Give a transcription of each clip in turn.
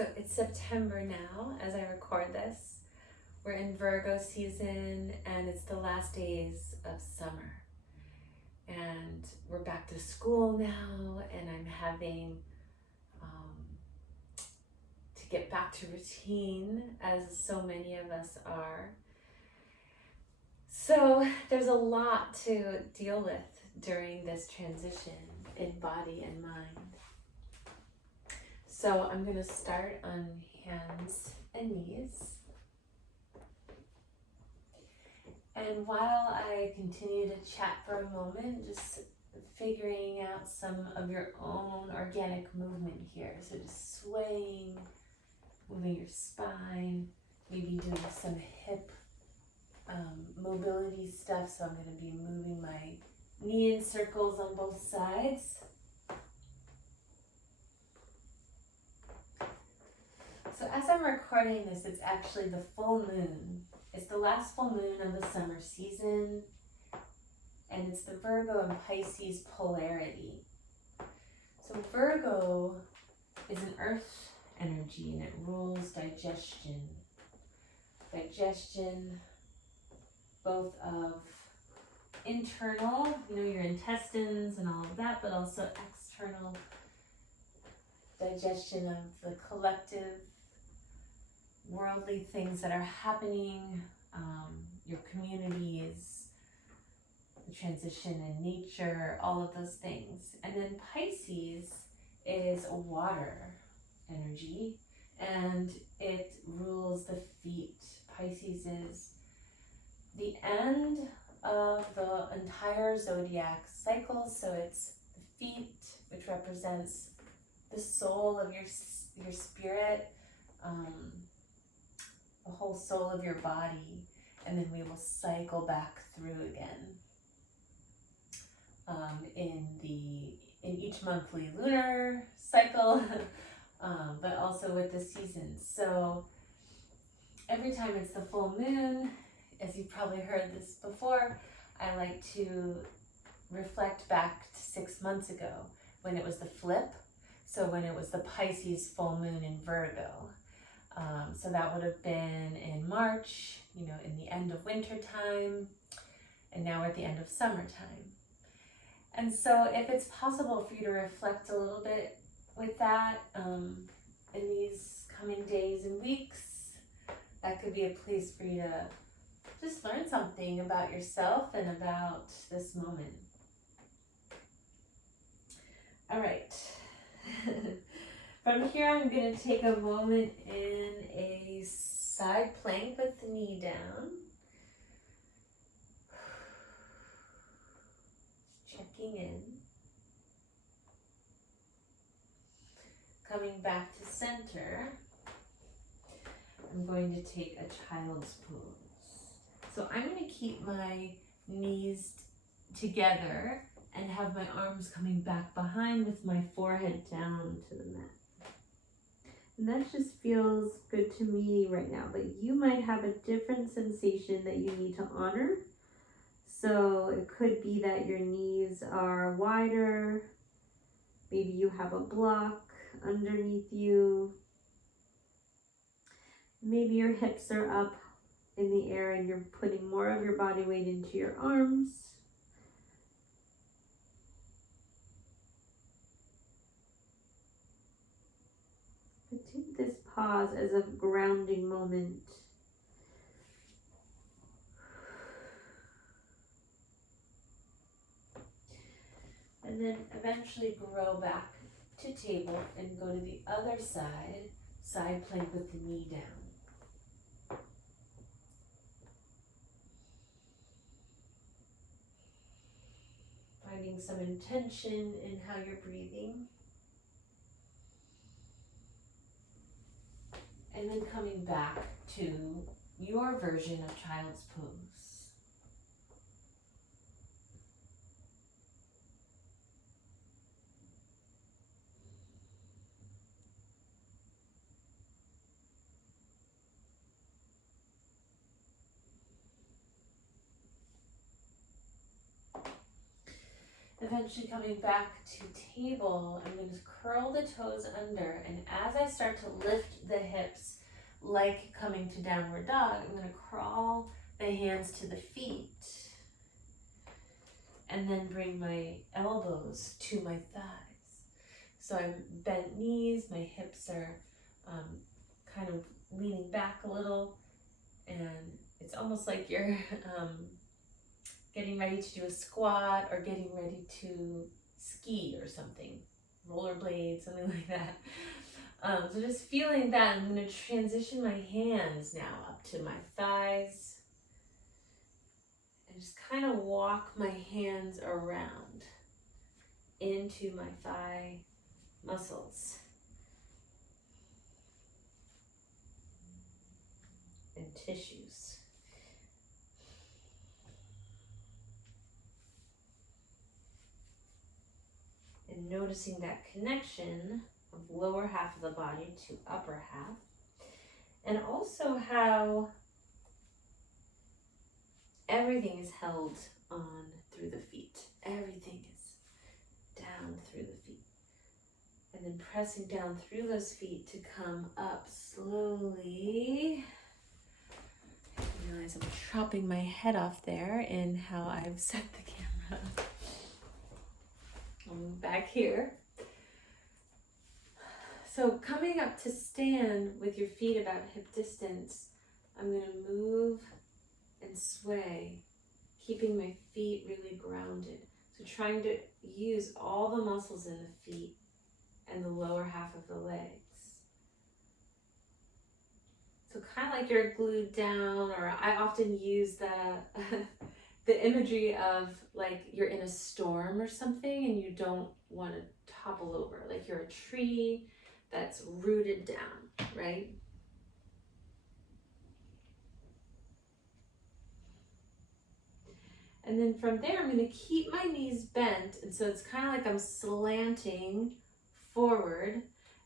So it's September now as I record this. We're in Virgo season and it's the last days of summer. And we're back to school now, and I'm having to get back to routine, as so many of us are. So there's a lot to deal with during this transition in body and mind. So I'm going to start on hands and knees. And while I continue to chat for a moment, just figuring out some of your own organic movement here. So just swaying, moving your spine, maybe doing some hip mobility stuff. So I'm going to be moving my knee in circles on both sides. So as I'm recording this, it's actually the full moon. It's the last full moon of the summer season, and it's the Virgo and Pisces polarity. So Virgo is an earth energy, and it rules digestion. Digestion, both of internal, your intestines and all of that, but also external digestion of the collective worldly things that are happening, your communities, the transition in nature, all of those things. And then Pisces is a water energy, and it rules the feet. Pisces is the end of the entire zodiac cycle, so it's the feet, which represents the soul of your spirit, the whole soul of your body, and then we will cycle back through again in each monthly lunar cycle, but also with the seasons. So every time it's the full moon, as you've probably heard this before, I like to reflect back to 6 months ago when it was the flip. So when it was the Pisces full moon in Virgo. So that would have been in March, in the end of winter time, and now we're at the end of summertime. And so if it's possible for you to reflect a little bit with that in these coming days and weeks, that could be a place for you to just learn something about yourself and about this moment. All right. From here, I'm going to take a moment in a side plank with the knee down. Checking in. Coming back to center, I'm going to take a child's pose. So I'm going to keep my knees together and have my arms coming back behind with my forehead down to the mat. And that just feels good to me right now, but you might have a different sensation that you need to honor. So it could be that your knees are wider, maybe you have a block underneath you, maybe your hips are up in the air and you're putting more of your body weight into your arms. But take this pause as a grounding moment. And then eventually grow back to table and go to the other side, side plank with the knee down. Finding some intention in how you're breathing. And then coming back to your version of child's pose. Eventually coming back to table, I'm going to curl the toes under, and as I start to lift the hips, like coming to downward dog, I'm going to crawl the hands to the feet, and then bring my elbows to my thighs. So I'm bent knees, my hips are kind of leaning back a little, and it's almost like you're getting ready to do a squat or getting ready to ski or something, rollerblade, something like that. So just feeling that, I'm going to transition my hands now up to my thighs and just kind of walk my hands around into my thigh muscles and tissues. And noticing that connection of lower half of the body to upper half. And also how everything is held on through the feet. Everything is down through the feet. And then pressing down through those feet to come up slowly. I realize I'm chopping my head off there in how I've set the camera. I'll move back here. So coming up to stand with your feet about hip distance, I'm going to move and sway, keeping my feet really grounded. So trying to use all the muscles in the feet and the lower half of the legs. So kind of like you're glued down, or I often use the imagery of like you're in a storm or something and you don't want to topple over, like you're a tree that's rooted down, right? And then from there, I'm going to keep my knees bent, and so it's kind of like I'm slanting forward,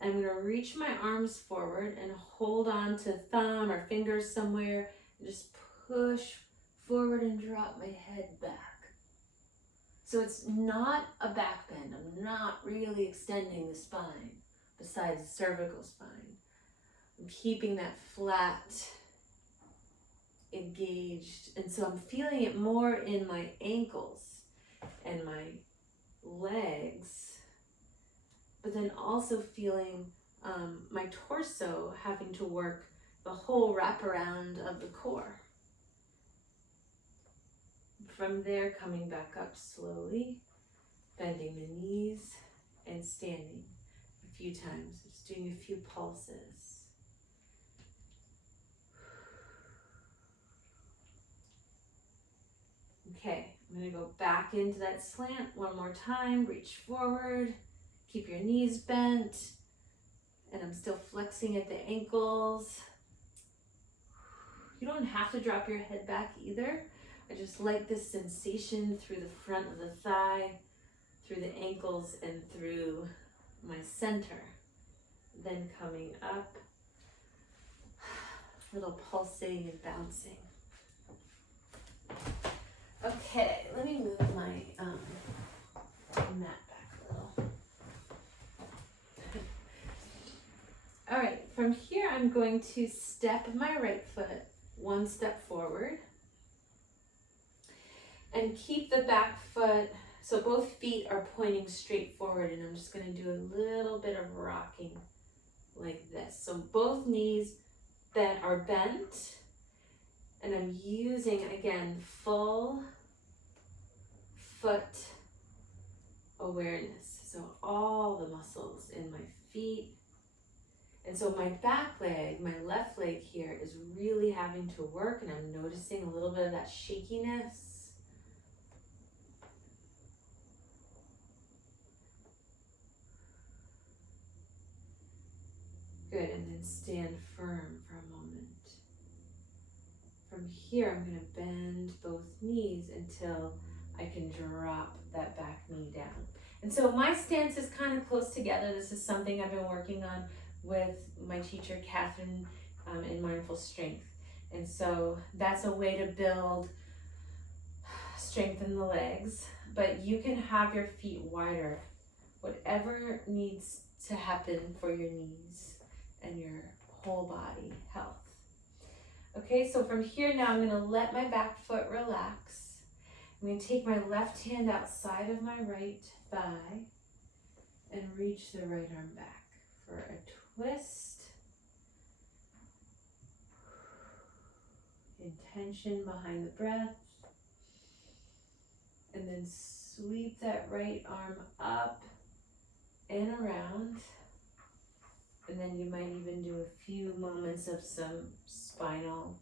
and I'm going to reach my arms forward and hold on to thumb or fingers somewhere, and just push forward and drop my head back. So it's not a back bend. I'm not really extending the spine besides the cervical spine. I'm keeping that flat, engaged, and so I'm feeling it more in my ankles and my legs, but then also feeling my torso having to work the whole wraparound of the core. From there, coming back up slowly, bending the knees and standing a few times, just doing a few pulses. Okay, I'm going to go back into that slant one more time. Reach forward, keep your knees bent, and I'm still flexing at the ankles. You don't have to drop your head back either. I just like this sensation through the front of the thigh, through the ankles, and through my center. Then coming up, a little pulsing and bouncing. Okay, let me move my mat back a little. All right, from here I'm going to step my right foot one step forward and keep the back foot, so both feet are pointing straight forward, and I'm just going to do a little bit of rocking like this. So both knees that are bent, and I'm using, again, full foot awareness. So all the muscles in my feet. And so my back leg, my left leg here, is really having to work, and I'm noticing a little bit of that shakiness. Good, and then stand firm for a moment. From here, I'm going to bend both knees until I can drop that back knee down. And so my stance is kind of close together. This is something I've been working on with my teacher, Catherine, in Mindful Strength. And so that's a way to build strengthen the legs, but you can have your feet wider. Whatever needs to happen for your knees and your whole body health. Okay, so from here now I'm gonna let my back foot relax. I'm gonna take my left hand outside of my right thigh and reach the right arm back for a twist. Intention behind the breath. And then sweep that right arm up and around. And then you might even do a few moments of some spinal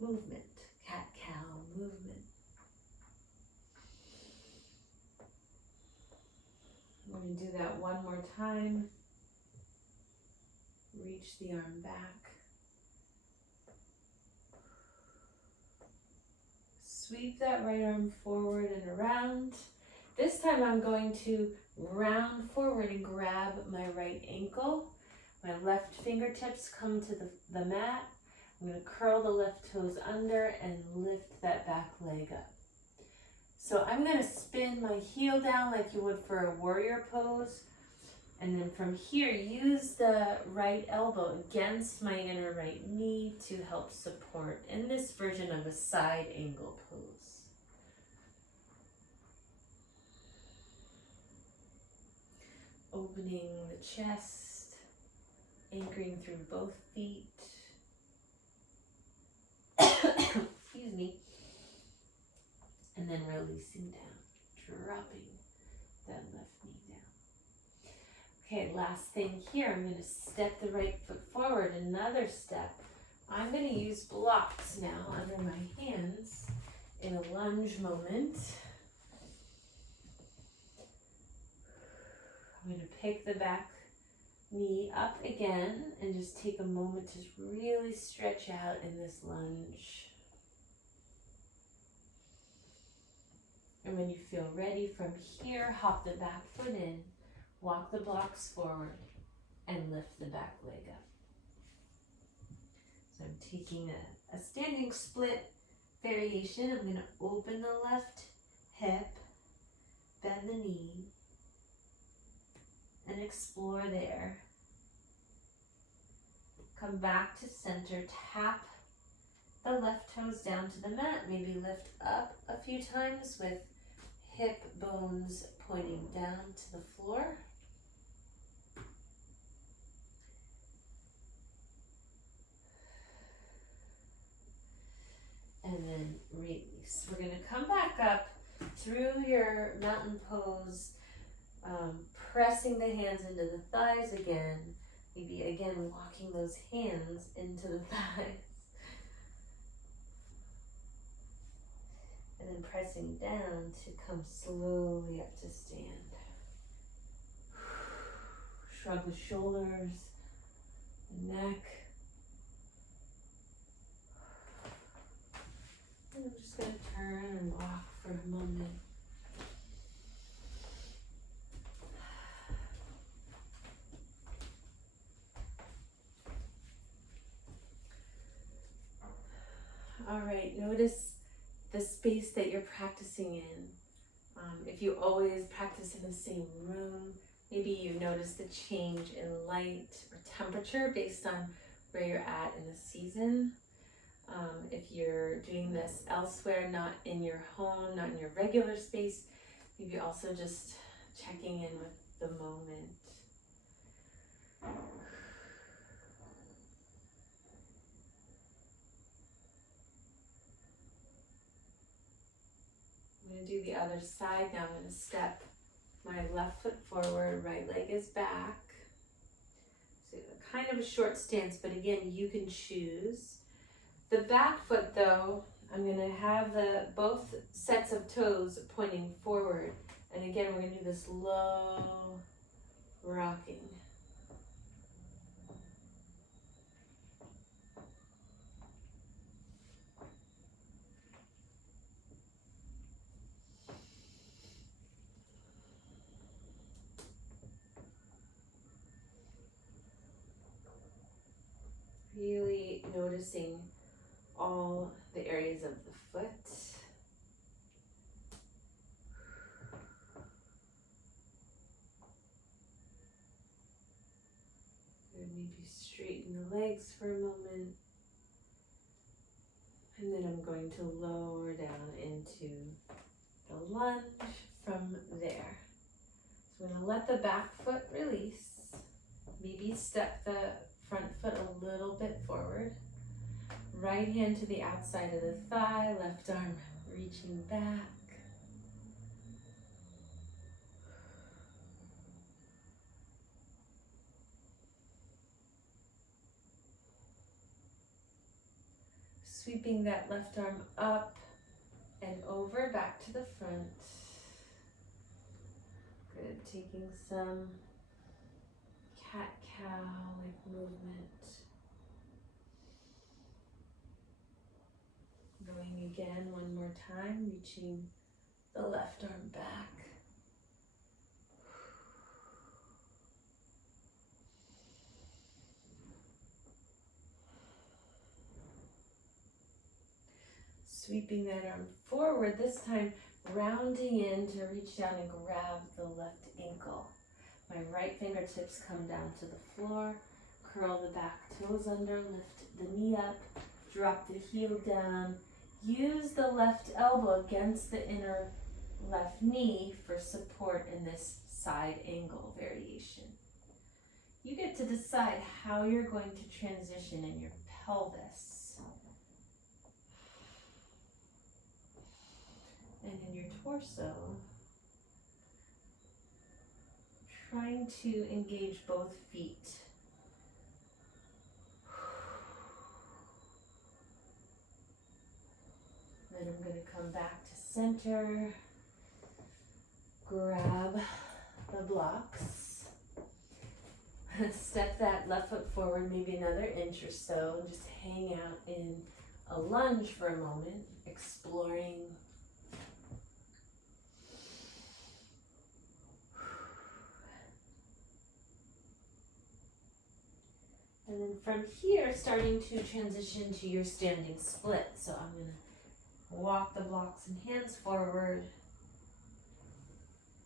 movement, cat-cow movement. I'm going to do that one more time. Reach the arm back. Sweep that right arm forward and around. This time I'm going to round forward and grab my right ankle. My left fingertips come to the mat. I'm going to curl the left toes under and lift that back leg up. So I'm going to spin my heel down like you would for a warrior pose. And then from here, use the right elbow against my inner right knee to help support in this version of a side angle pose. Opening the chest, anchoring through both feet. Excuse me. And then releasing down, dropping that left knee down. Okay, last thing here, I'm going to step the right foot forward, another step. I'm going to use blocks now under my hands in a lunge moment. I'm going to pick the back knee up again and just take a moment to really stretch out in this lunge. And when you feel ready from here, hop the back foot in. Walk the blocks forward and lift the back leg up. So I'm taking a standing split variation. I'm going to open the left hip, bend the knee, and explore there. Come back to center, tap the left toes down to the mat. Maybe lift up a few times with hip bones pointing down to the floor. And then release. We're going to come back up through your mountain pose, pressing the hands into the thighs again. Maybe again walking those hands into the thighs. And then pressing down to come slowly up to stand. Shrug the shoulders, the neck. And I'm just going to turn and walk for a moment. All right, notice the space that you're practicing in. If you always practice in the same room, maybe you notice the change in light or temperature based on where you're at in the season. If you're doing this elsewhere, not in your home, not in your regular space, maybe also just checking in with the moment. I'm going to do the other side now. I'm going to step my left foot forward, right leg is back. So kind of a short stance, but again, you can choose. The back foot though, I'm going to have both sets of toes pointing forward. And again, we're going to do this low rocking. Really noticing all the areas of the foot. the legs for a moment. And then I'm going to lower down into the lunge from there. So I'm going to let the back foot release. Maybe step the front foot a little bit forward. Right hand to the outside of the thigh, left arm reaching back. Sweeping that left arm up and over, back to the front. Good, taking some cat-cow like movement. Going again one more time, reaching the left arm back. Sweeping that arm forward, this time rounding in to reach down and grab the left ankle. My right fingertips come down to the floor, curl the back toes under, lift the knee up, drop the heel down. Use the left elbow against the inner left knee for support in this side angle variation. You get to decide how you're going to transition in your pelvis. And in your torso, trying to engage both feet. Then I'm going to come back to center, grab the blocks, step that left foot forward maybe another inch or so, and just hang out in a lunge for a moment, exploring. And then from here, starting to transition to your standing split. So I'm going to walk the blocks and hands forward,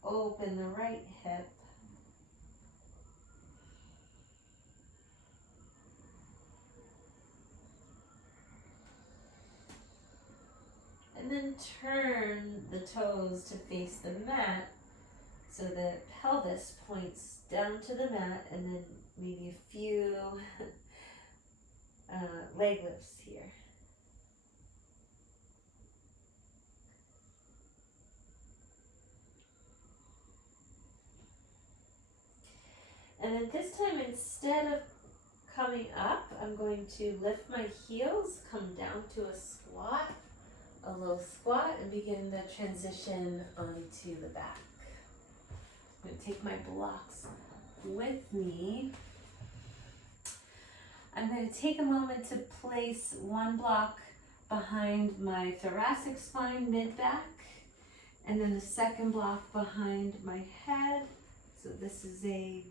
open the right hip, and then turn the toes to face the mat so the pelvis points down to the mat, and then maybe a few leg lifts here. And then this time, instead of coming up, I'm going to lift my heels, come down to a squat, a low squat, and begin the transition onto the back. I'm going to take my blocks with me. I'm going to take a moment to place one block behind my thoracic spine, mid-back, and then the second block behind my head. So this is a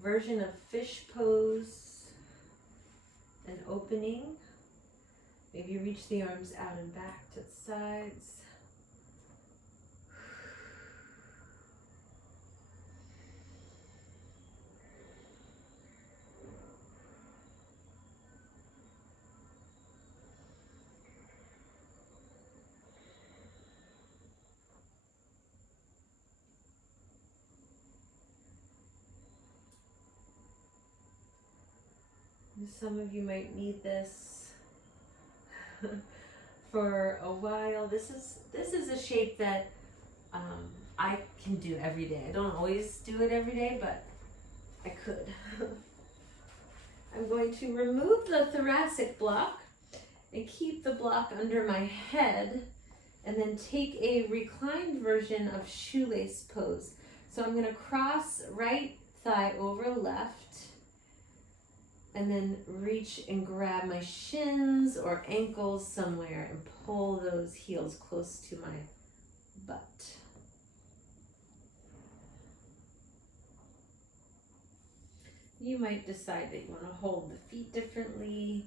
version of fish pose, an opening. Maybe reach the arms out and back to the sides. Some of you might need this for a while. This is a shape that I can do every day. I don't always do it every day, but I could. I'm going to remove the thoracic block and keep the block under my head, and then take a reclined version of shoelace pose. So I'm going to cross right thigh over left, and then reach and grab my shins or ankles somewhere and pull those heels close to my butt. You might decide that you want to hold the feet differently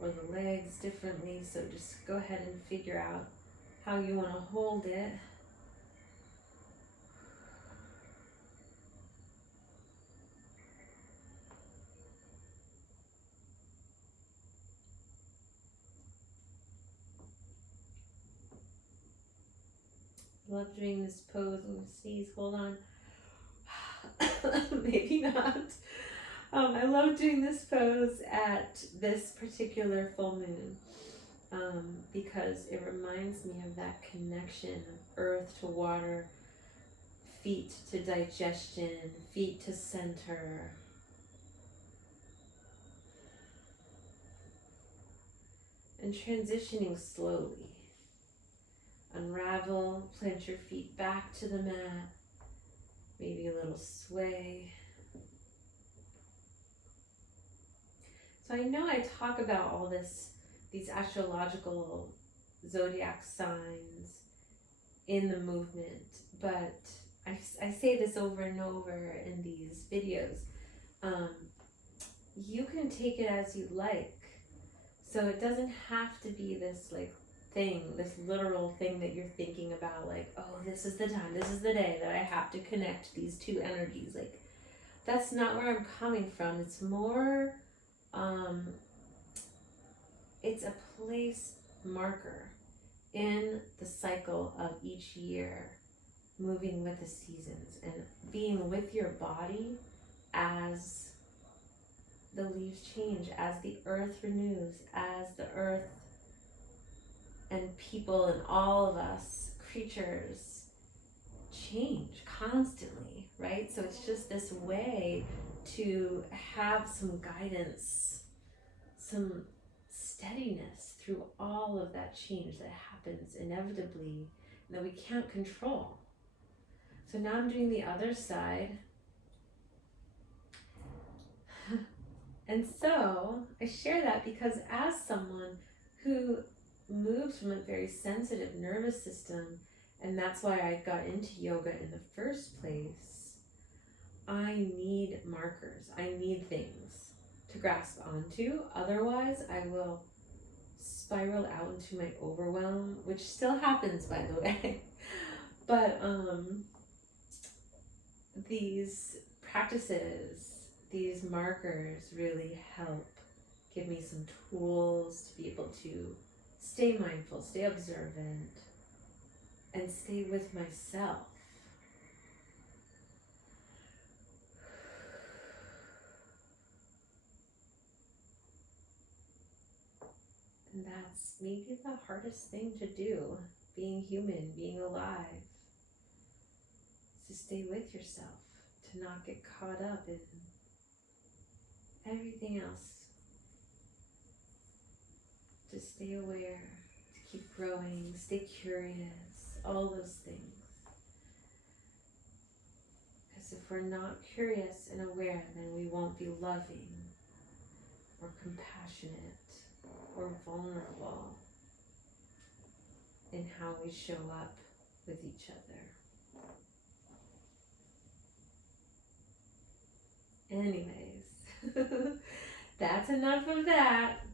or the legs differently, so just go ahead and figure out how you want to hold it. Love doing this pose. I'm gonna sneeze. Hold on. Maybe not. I love doing this pose at this particular full moon because it reminds me of that connection of earth to water, feet to digestion, feet to center. And transitioning slowly. Unravel, plant your feet back to the mat, maybe a little sway. So I know I talk about all these astrological zodiac signs in the movement, but I say this over and over in these videos. You can take it as you like. So it doesn't have to be this like thing, this literal thing that you're thinking about, like, oh, this is the time, this is the day that I have to connect these two energies. Like, that's not where I'm coming from. It's more, it's a place marker in the cycle of each year, moving with the seasons and being with your body as the leaves change, as the earth renews, as the earth and people and all of us creatures change constantly, right? So it's just this way to have some guidance, some steadiness through all of that change that happens inevitably and that we can't control. So now I'm doing the other side. And so I share that because as someone who moves from a very sensitive nervous system, and that's why I got into yoga in the first place, I need markers. I need things to grasp onto. Otherwise, I will spiral out into my overwhelm, which still happens, by the way. But these practices, these markers really help give me some tools to be able to stay mindful, stay observant, and stay with myself. And that's maybe the hardest thing to do, being human, being alive, is to stay with yourself, to not get caught up in everything else, to stay aware, to keep growing, stay curious, all those things. Because if we're not curious and aware, then we won't be loving or compassionate or vulnerable in how we show up with each other. Anyways, that's enough of that.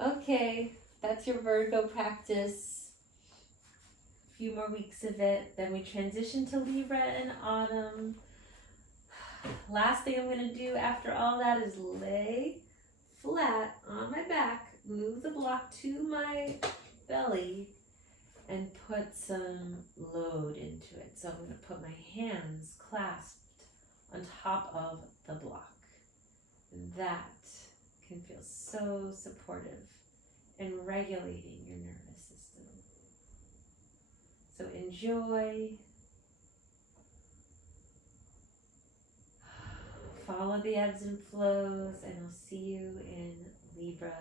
Okay, that's your Virgo practice. A few more weeks of it, then we transition to Libra in autumn. Last thing I'm going to do after all that is lay flat on my back, move the block to my belly, and put some load into it. So I'm going to put my hands clasped on top of the block. And that can feel so supportive in regulating your nervous system. So enjoy. Follow the ebbs and flows, and I'll see you in Libra